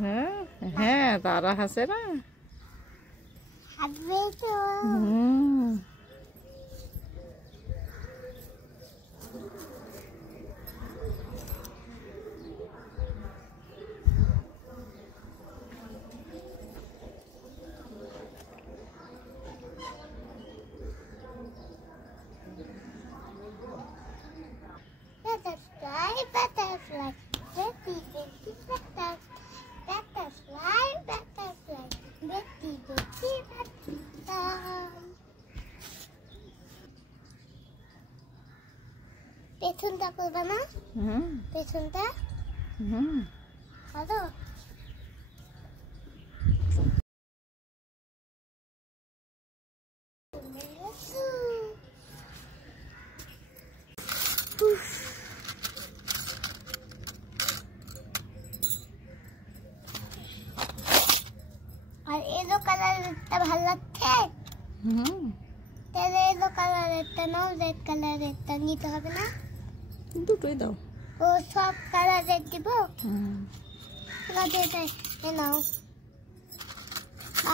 হ্যাঁ হ্যাঁ, তারা হাসে না। Butterfly, butterfly, Betty, Betty, butterfly, butterfly, Betty, Betty, butterfly. পেছনটা করবা না? পেছনটা ভালো। আর এলো কালারটা ভালো লাগছে। তাহলে এলো কালারেরটা নাও, রেড কালারেরটা নিতে হবে না? দুটোই দাও। ও সব কালারের দিব? নাও,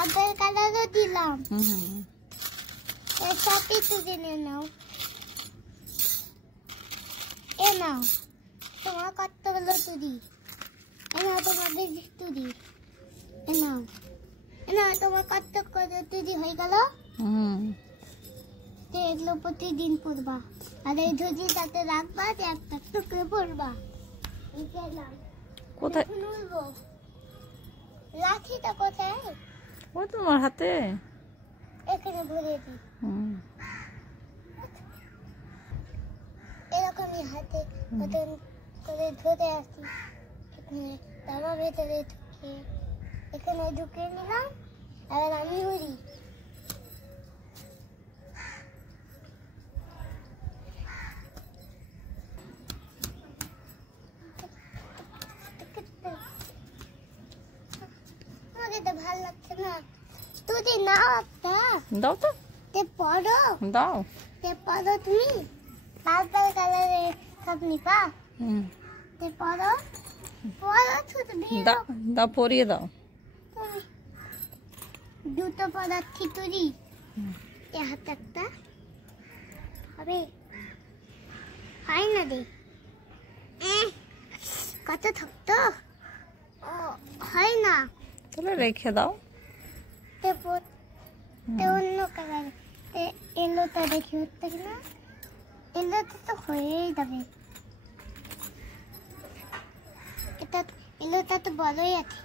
আদার কালারও দিলাম। সবই তুলে নিয়ে নাও। এ নাও, তোমার কতগুলো তুলি। এ নাও তোমাদের তুলি। এ নাও, তোমার কত করে তুলি হয়ে গেল। এগুলো প্রতিদিন পড়বা, আর এই ধুজি তাতে রাখবা, একটা টুকরে পড়বা। কোথায় উঠবো? লাঠিটা কোথায়? ওই তোমার হাতে। এখানে ভরে দিই। এরকমই হাতে মতন করে ধরে আসি। এখানে তারপর ভেতরে ঢুকিয়ে এখানে ঢুকিয়ে নিলাম। এবার আমি উড়ি। ভালো লাগছে না। তুই নাও একটা। দাও তো। পড়ো। দাও। পড়ো তুমি। লাল লাল কালারের সব নিবা। পড়ো পড়ো ছোট দাও, দাও পরিয়ে দাও। দুটো পড়াচ্ছি তুই। এ হাতে একটা হবে, হয় না রে। কত থাকতো, হয় না। তাহলে রেখে দাও। অন্য কালার এলোটা দেখি হচ্ছে কিনা। এলোটা তো হয়েই যাবে। এটা এলোটা তো বড়ই আছে।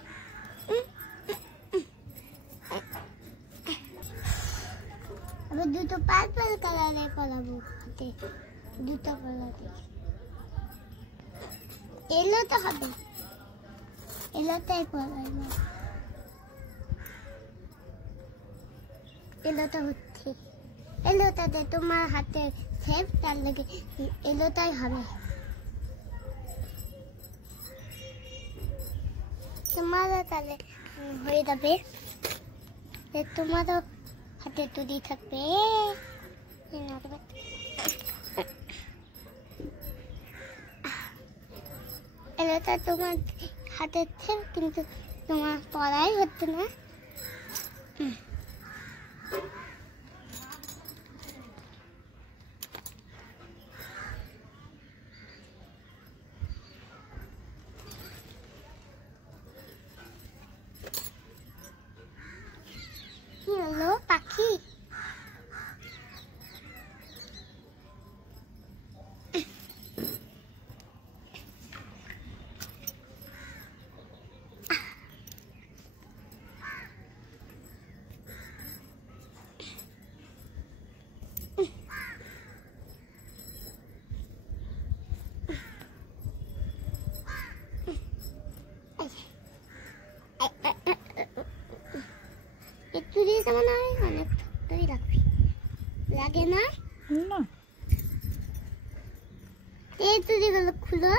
আবার দুটো পার্পল কালারে করাবো হাতে। দুটো কালার এলোটা হবে। এলোটাই পড়াইবো। এলোটা হচ্ছে। এলোটাতে তোমার হাতে সেফ, তার লেগে এলোটাই হবে। তোমারও তাহলে হয়ে যাবে। তোমারও হাতে তুলি থাকবে। এলোটা তোমার হাতে সেফ, কিন্তু তোমার পড়াই হচ্ছে না। হ্যালো পাখি। একটু দিয়ে দেবো না, অনেক শক্তই রাখবি, লাগে না? না, এই তুলিগুলো খুলো।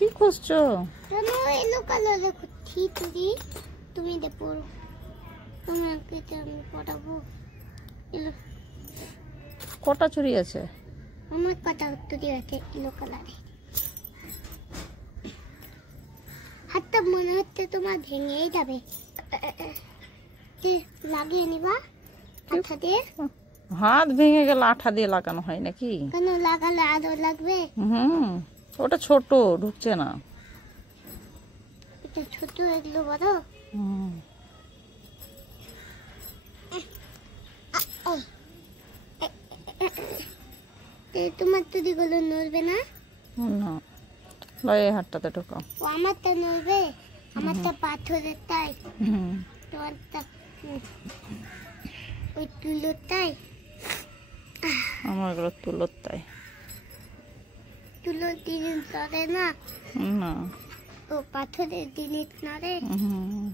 কি খুঁজছো? কেন এলো কালারে খুঁজছি তুই? তুমি দেখো তোমাকে তো আমি পড়াবো। এলো কটা চুড়ি আছে? আমার কথা তুই আছে এলো কালারে। হাতটা মনে হচ্ছে তোমার ভেঙেই যাবে। লাগিয়ে নিবা আঠা দিয়ে। হাত ভেঙে গেলে আঠা দিয়ে লাগানো হয় নাকি? কেন লাগালে আরো লাগবে? ওটা ছোট, ঢুকছে না। এটা ছোট এগুলো বড়। হুম। তোমার তুদিগুলো নড়বে না? না, লয় এই হাতটাতে ঢোকাও। ও আমারটা নড়বে, আমারটা পাথরের তাই, হুম। তোমারটা ওই তুলোর তাই। আমার এগুলো তুলোর তাই। তুলোর জিনিস নড়ে না, না। ও পাথরের জিনিস নড়ে। হুম।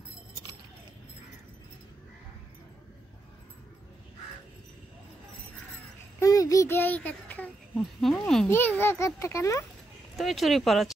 তুমি ভিডিওই করছো, হুম। ভিডিও করতে কেন? তুমি চুরি পরা